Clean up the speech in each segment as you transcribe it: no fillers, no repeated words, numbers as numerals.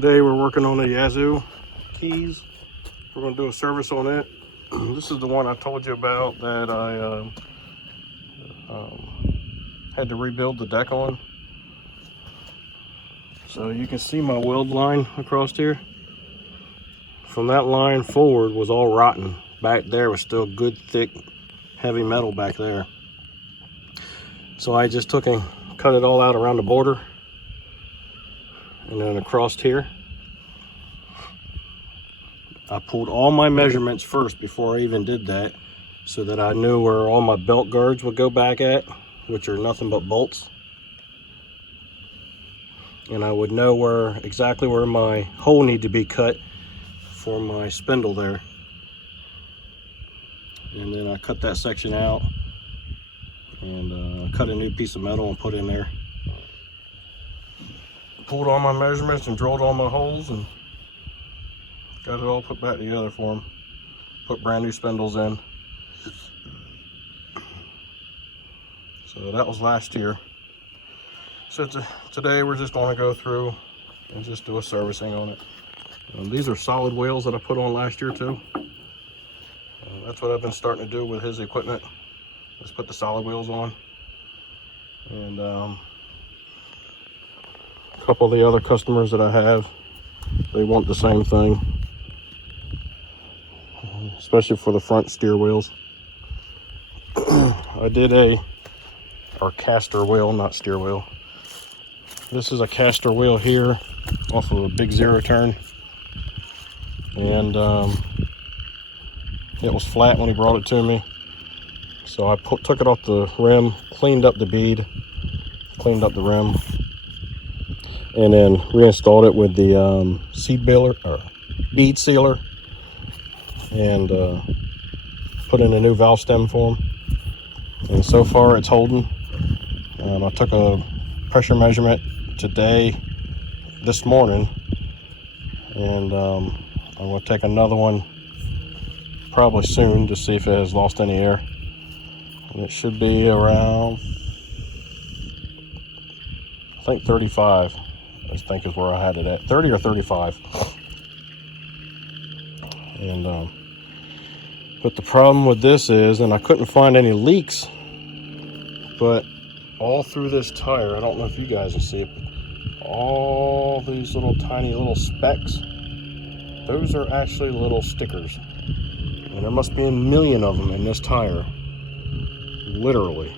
Today we're working on the Yazoo keys. We're going to do a service on it. This is the one I told you about that I had to rebuild the deck on. So you can see my weld line across here. From that line forward was all rotten. Back there was still good, thick, heavy metal back there. So I just took and cut it all out around the border and then across here. I pulled all my measurements first before I even did that, so that I knew where all my belt guards would go back at, which are nothing but bolts. And I would know exactly where my hole needed to be cut for my spindle there. And then I cut that section out and cut a new piece of metal and put in there. Pulled all my measurements and drilled all my holes and got it all put back together for them. Put brand new spindles in. So that was last year. So today we're just going to go through and just do a servicing on it. These are solid wheels that I put on last year too. That's what I've been starting to do with his equipment. Just put the solid wheels on. And a couple of the other customers that I have, they want the same thing, especially for the front steer wheels. I did a caster wheel, not steer wheel. This is a caster wheel here off of a big zero turn, and it was flat when he brought it to me, so I took it off the rim, cleaned up the bead, cleaned up the rim, and then reinstalled it with the seed baler or bead sealer, and put in a new valve stem for him. And so far it's holding. I took a pressure measurement this morning, and I'm going to take another one probably soon to see if it has lost any air. And it should be around, I think 35. I think is where I had it at, 30 or 35. And but the problem with this is, and I couldn't find any leaks, but all through this tire, I don't know if you guys can see it, but all these little tiny little specks, those are actually little stickers. And there must be a million of them in this tire, literally.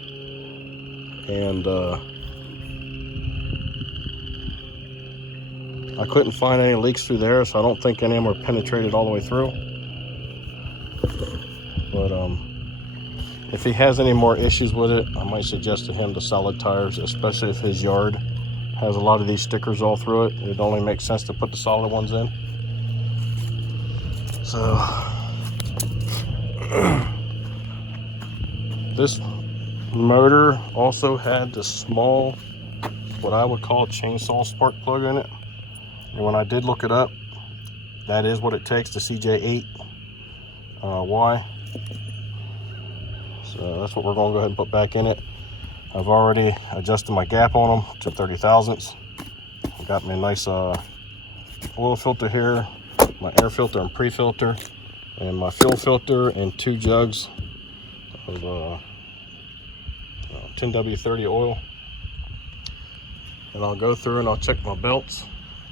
And I couldn't find any leaks through there, so I don't think any of them were penetrated all the way through. But if he has any more issues with it, I might suggest to him the solid tires, especially if his yard has a lot of these stickers all through it. It only makes sense to put the solid ones in. So this motor also had the small, what I would call chainsaw spark plug in it. And when I did look it up, that is what it takes, the CJ8Y. So that's what we're going to go ahead and put back in it. I've already adjusted my gap on them to 30 thousandths. Got me a nice oil filter here, my air filter and pre-filter, and my fuel filter, and 2 jugs of 10W30 oil. And I'll go through and I'll check my belts,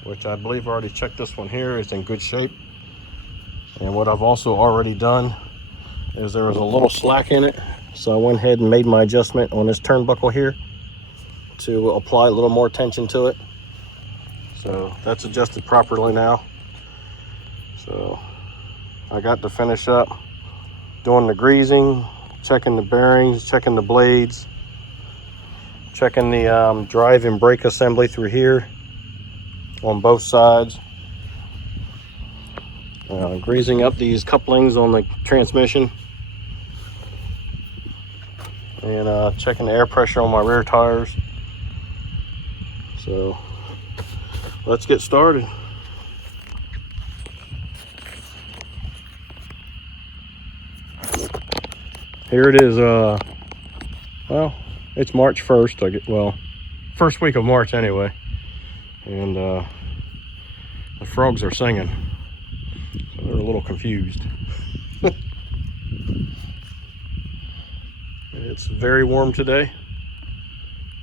which I believe I already checked. This one here is in good shape. And what I've also already done is there was a little slack in it, so I went ahead and made my adjustment on this turnbuckle here to apply a little more tension to it. So that's adjusted properly now. So I got to finish up doing the greasing, checking the bearings, checking the blades, checking the drive and brake assembly through here on both sides, greasing up these couplings on the transmission, and checking the air pressure on my rear tires. So let's get started. Here it is. Well, it's March 1st. First week of March anyway. And frogs are singing, so they're a little confused. It's very warm today.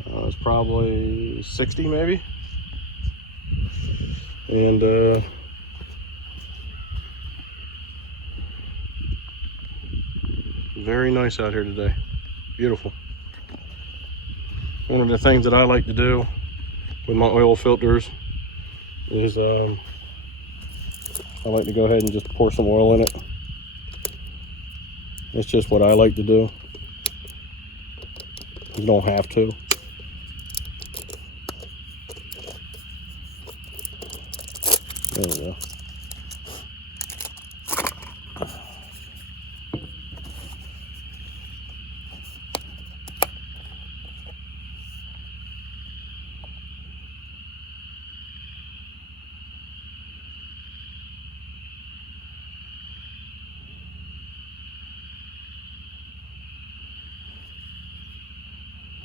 It's probably 60 maybe, and very nice out here today. Beautiful. One of the things that I like to do with my oil filters is I like to go ahead and just pour some oil in it. It's just what I like to do. You don't have to. There we go.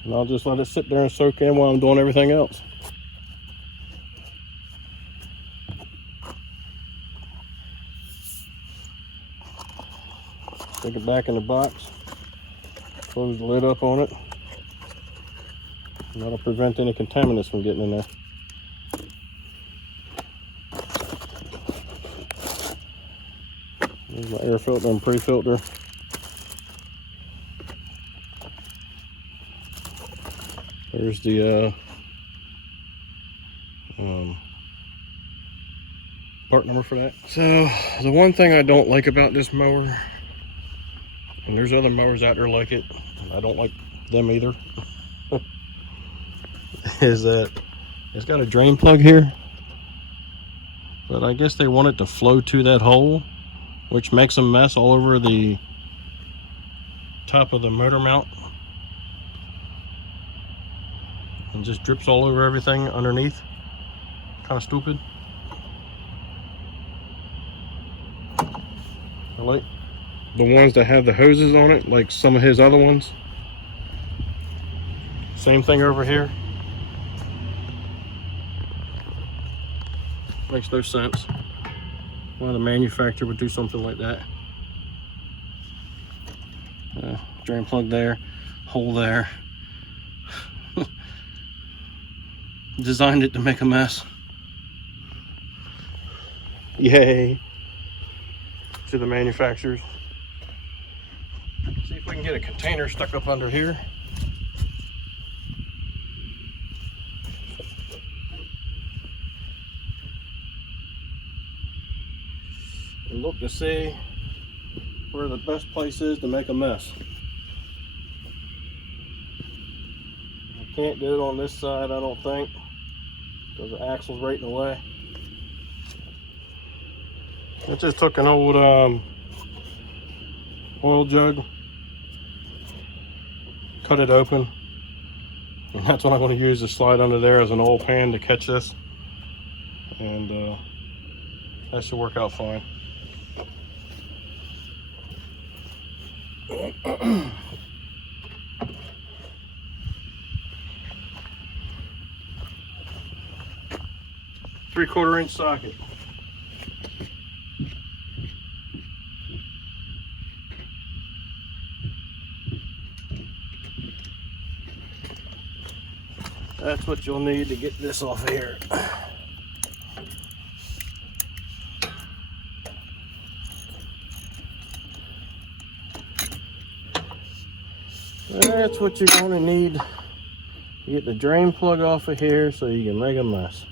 And I'll just let it sit there and soak in while I'm doing everything else. Stick it back in the box, close the lid up on it, and that'll prevent any contaminants from getting in there. There's my air filter and pre-filter. There's the part number for that. So the one thing I don't like about this mower, and there's other mowers out there like it, and I don't like them either, is that it's got a drain plug here, but I guess they want it to flow to that hole, which makes a mess all over the top of the motor mount and just drips all over everything underneath. Kind of stupid. I like the ones that have the hoses on it, like some of his other ones. Same thing over here. Makes no sense why the manufacturer would do something like that. Drain plug there, hole there. Designed it to make a mess. Yay to the manufacturers. See if we can get a container stuck up under here. And look to see where the best place is to make a mess. I can't do it on this side, I don't think, because the axle's right in the way. I just took an old oil jug, cut it open, and that's what I'm going to use to slide under there as an oil pan to catch this, and that should work out fine. Three-quarter-inch socket. That's what you'll need to get this off of here. That's what you're going to need to get the drain plug off of here so you can make a mess.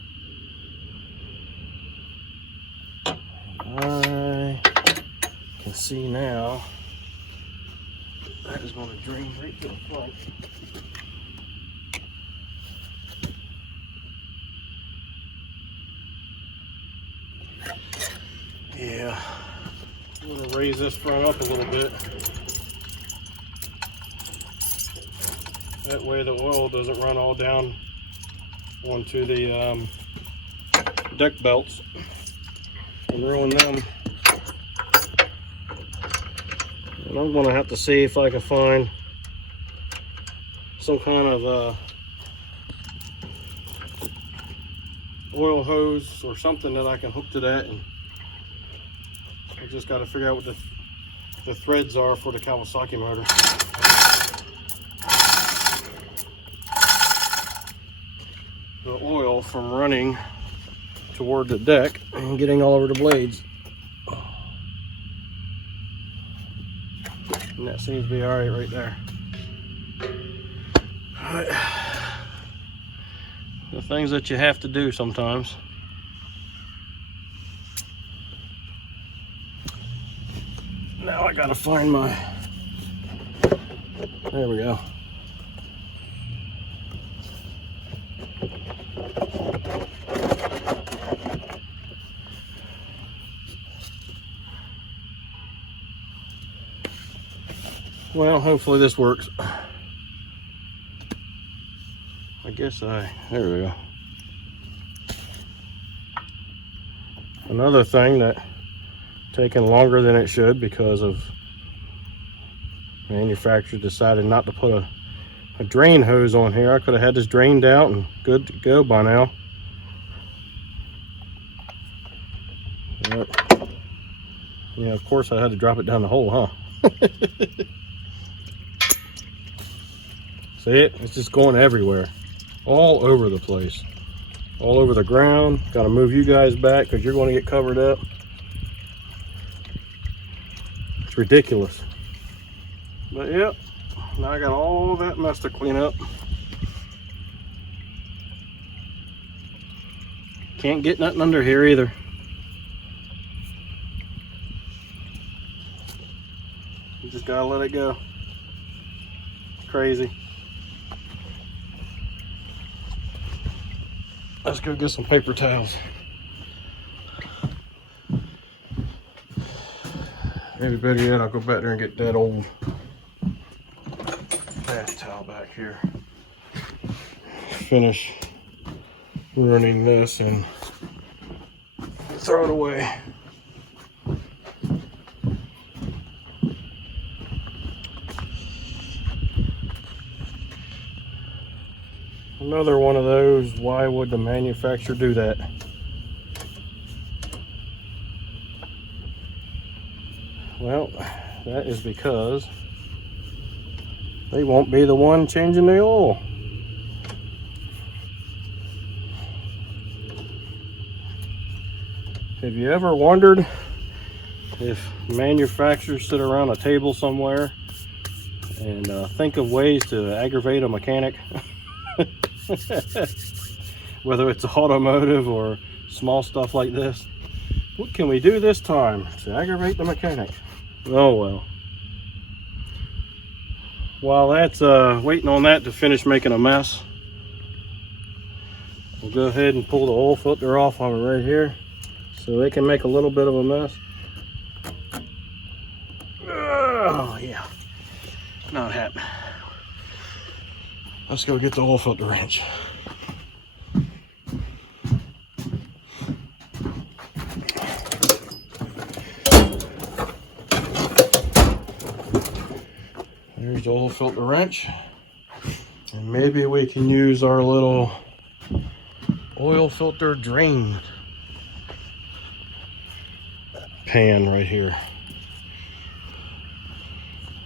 I can see now that is going to drain right to the front. Yeah, I'm going to raise this front up a little bit. That way the oil doesn't run all down onto the deck belts and ruin them. And I'm going to have to see if I can find some kind of oil hose or something that I can hook to that, and I just got to figure out what the threads are for the Kawasaki motor. The oil from running toward the deck and getting all over the blades. And that seems to be all right there. All right. The things that you have to do sometimes. Now I gotta find my, there we go. Well, hopefully this works. I guess there we go. Another thing that taken longer than it should because of manufacturer decided not to put a drain hose on here. I could have had this drained out and good to go by now. But, yeah, of course I had to drop it down the hole, huh? See it? It's just going everywhere. All over the place. All over the ground. Got to move you guys back because you're going to get covered up. It's ridiculous. But yep, now I got all that mess to clean up. Can't get nothing under here either. You just gotta let it go. It's crazy. Let's go get some paper towels. Maybe better yet, I'll go back there and get that old bath towel back here. Finish running this and throw it away. Another one of those, why would the manufacturer do that? Well, that is because they won't be the one changing the oil. Have you ever wondered if manufacturers sit around a table somewhere and think of ways to aggravate a mechanic? Whether it's automotive or small stuff like this. What can we do this time to aggravate the mechanic? Oh well. While that's waiting on that to finish making a mess, we'll go ahead and pull the oil filter off on it right here so they can make a little bit of a mess. Oh yeah, not happening. Let's go get the oil filter wrench. There's the oil filter wrench. And maybe we can use our little oil filter drain pan right here.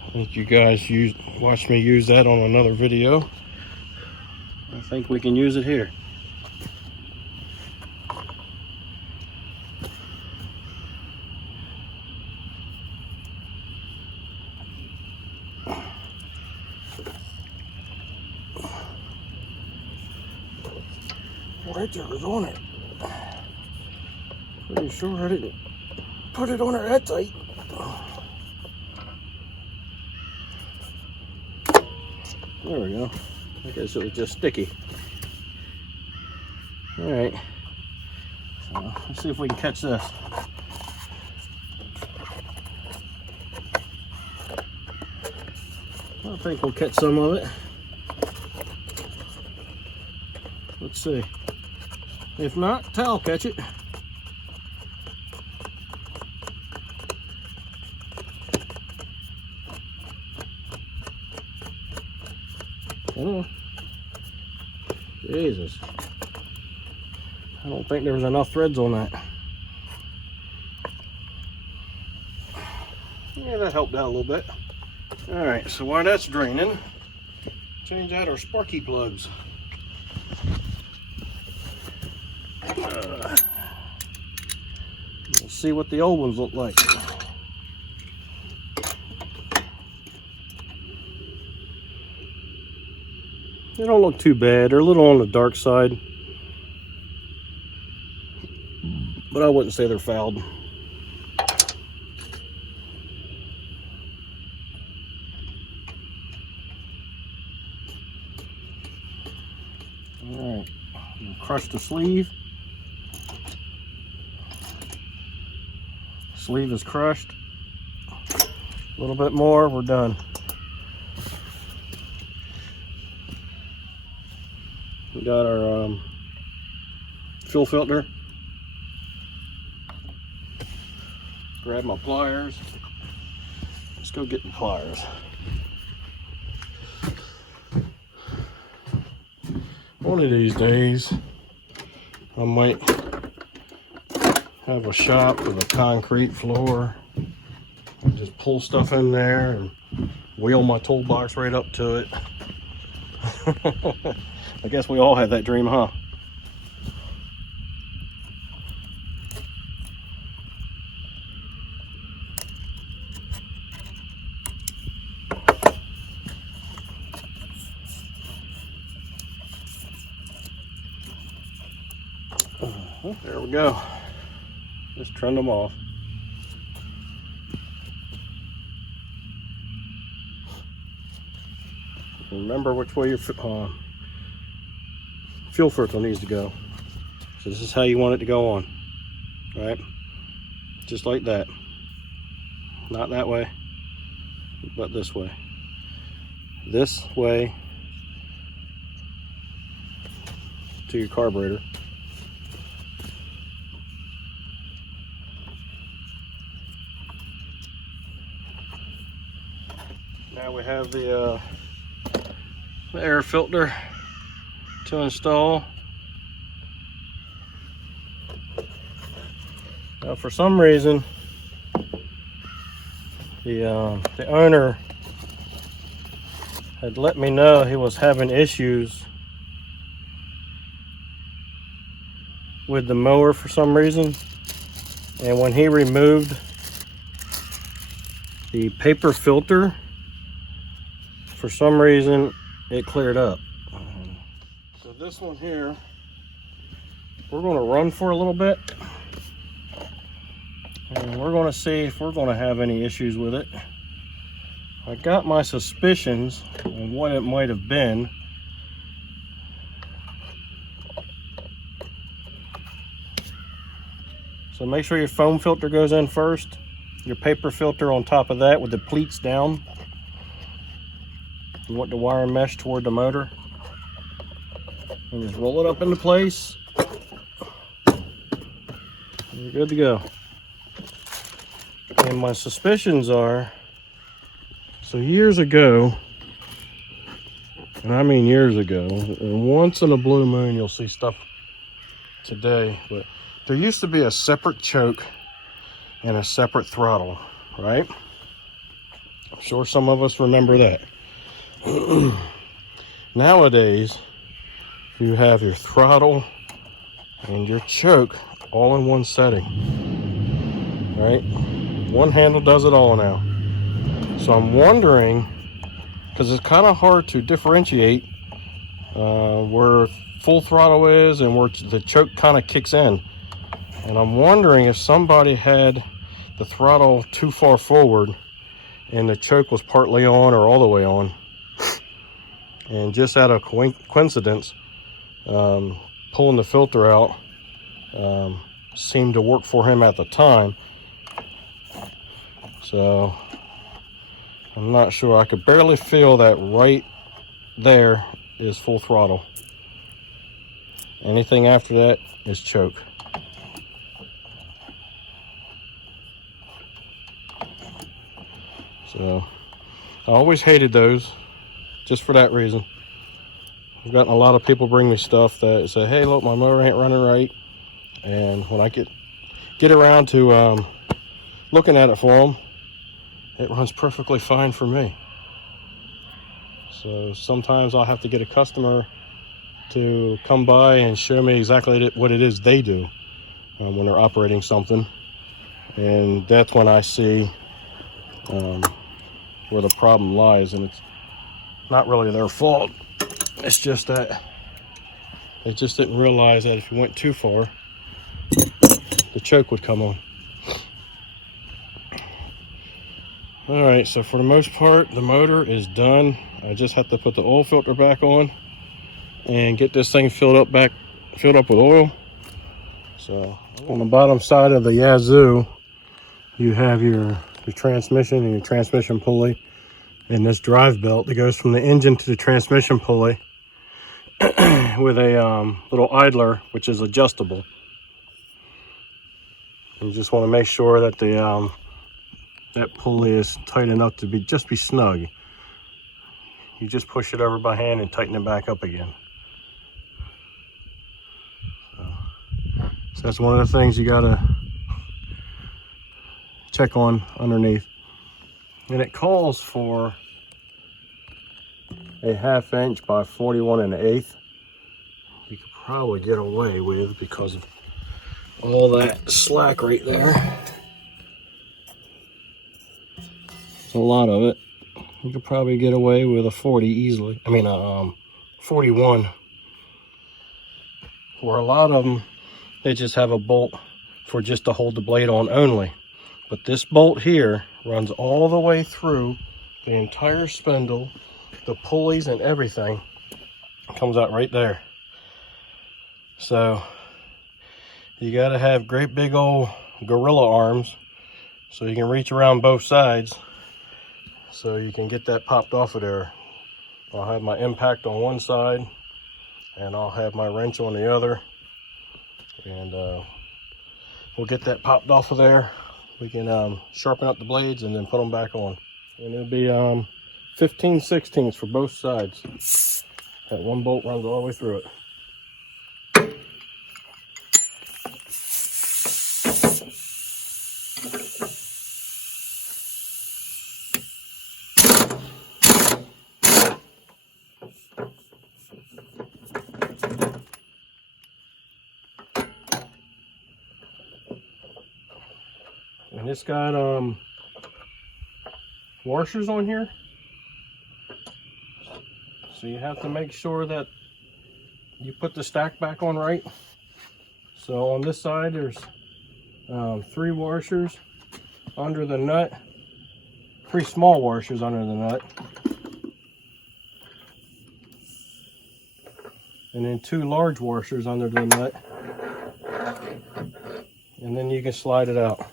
I think you guys watched me use that on another video. I think we can use it here. Right there was on it. Pretty sure I didn't put it on there that tight. There we go. I guess it was just sticky. Alright. So let's see if we can catch this. I think we'll catch some of it. Let's see. If not, towel catch it. Oh, Jesus. I don't think there was enough threads on that. Yeah, that helped out a little bit. All right, so while that's draining, change out our sparky plugs. We'll see what the old ones look like. They don't look too bad. They're a little on the dark side, but I wouldn't say they're fouled. All right, crush the sleeve. Sleeve is crushed. A little bit more, we're done. We got our fuel filter. Grab my pliers. Let's go get the pliers. One of these days, I might have a shop with a concrete floor. Just pull stuff in there and wheel my toolbox right up to it. I guess we all had that dream, huh? There we go. Just turned them off. Remember which way your fuel filter needs to go. So this is how you want it to go on. All right? Just like that. Not that way, but this way. This way to your carburetor. Now we have the air filter to install. Now, for some reason, the owner had let me know he was having issues with the mower for some reason, and when he removed the paper filter, for some reason it cleared up. So this one here, we're going to run for a little bit, and we're going to see if we're going to have any issues with it. I got my suspicions on what it might have been. So make sure your foam filter goes in first, your paper filter on top of that with the pleats down. You want the wire mesh toward the motor, and just roll it up into place. You're good to go. And my suspicions are, so years ago, and I mean years ago, and once in a blue moon you'll see stuff today, but there used to be a separate choke and a separate throttle, right? I'm sure some of us remember that. Nowadays, you have your throttle and your choke all in one setting, right? One handle does it all now. So I'm wondering, because it's kind of hard to differentiate where full throttle is and where the choke kind of kicks in. And I'm wondering if somebody had the throttle too far forward and the choke was partly on or all the way on. And just out of coincidence, pulling the filter out seemed to work for him at the time. So I'm not sure. I could barely feel that right there is full throttle. Anything after that is choke. So I always hated those just for that reason. I've gotten a lot of people bring me stuff that say, hey, look, my motor ain't running right. And when I get around to looking at it for them, it runs perfectly fine for me. So sometimes I'll have to get a customer to come by and show me exactly what it is they do when they're operating something. And that's when I see where the problem lies. And it's not really their fault. It's just that they just didn't realize that if you went too far, the choke would come on. All right, so for the most part, the motor is done. I just have to put the oil filter back on and get this thing filled up with oil. So on the bottom side of the Yazoo, you have your transmission and your transmission pulley, and this drive belt that goes from the engine to the transmission pulley with a little idler, which is adjustable. You just want to make sure that the that pulley is tight enough to just be snug. You just push it over by hand and tighten it back up again. So that's one of the things you gotta check on underneath. And it calls for a 1/2 inch by 41 1/8. You could probably get away with because of all that slack right there. It's a lot of it. You could probably get away with a 40 easily. I mean, 41. Where a lot of them, they just have a bolt for just to hold the blade on only. But this bolt here runs all the way through the entire spindle, the pulleys and everything. It comes out right there. So you got to have great big old gorilla arms so you can reach around both sides so you can get that popped off of there. I'll have my impact on one side and I'll have my wrench on the other, and we'll get that popped off of there. We can sharpen up the blades and then put them back on, and it'll be 15/16 for both sides. That one bolt runs all the way through it. And it's got washers on here, so you have to make sure that you put the stack back on right. So on this side there's 3 washers under the nut, 3 small washers under the nut, and then 2 large washers under the nut, and then you can slide it out.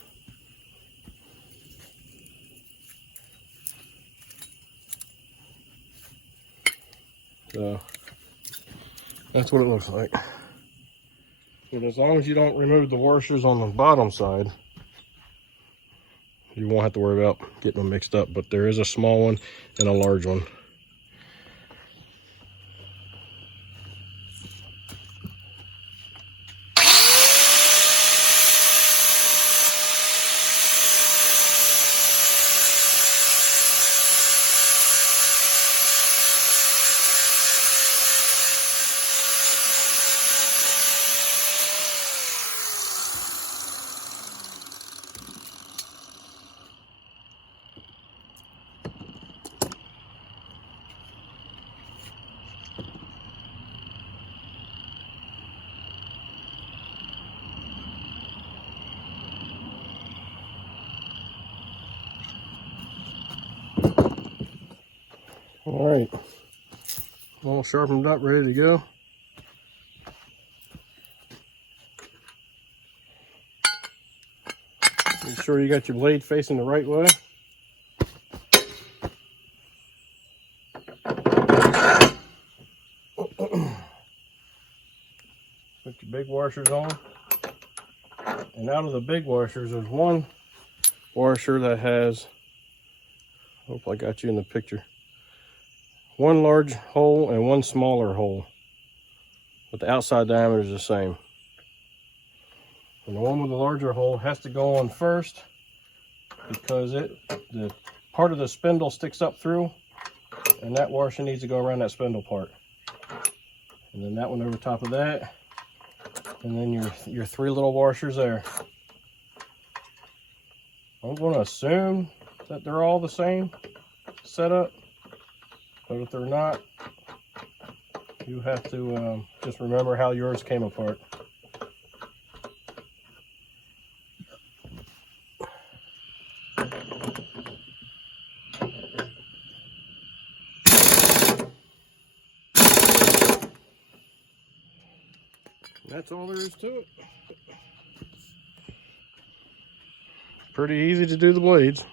So that's what it looks like. But as long as you don't remove the washers on the bottom side, you won't have to worry about getting them mixed up. But there is a small one and a large one. All right, all sharpened up, ready to go. Make sure you got your blade facing the right way. Put your big washers on. And out of the big washers, there's one washer that has, hope I got you in the picture, one large hole and one smaller hole, but the outside diameter is the same. And the one with the larger hole has to go on first because the part of the spindle sticks up through, and that washer needs to go around that spindle part. And then that one over top of that, and then your 3 little washers there. I'm going to assume that they're all the same setup, but if they're not, you have to just remember how yours came apart. That's all there is to it. Pretty easy to do the blades.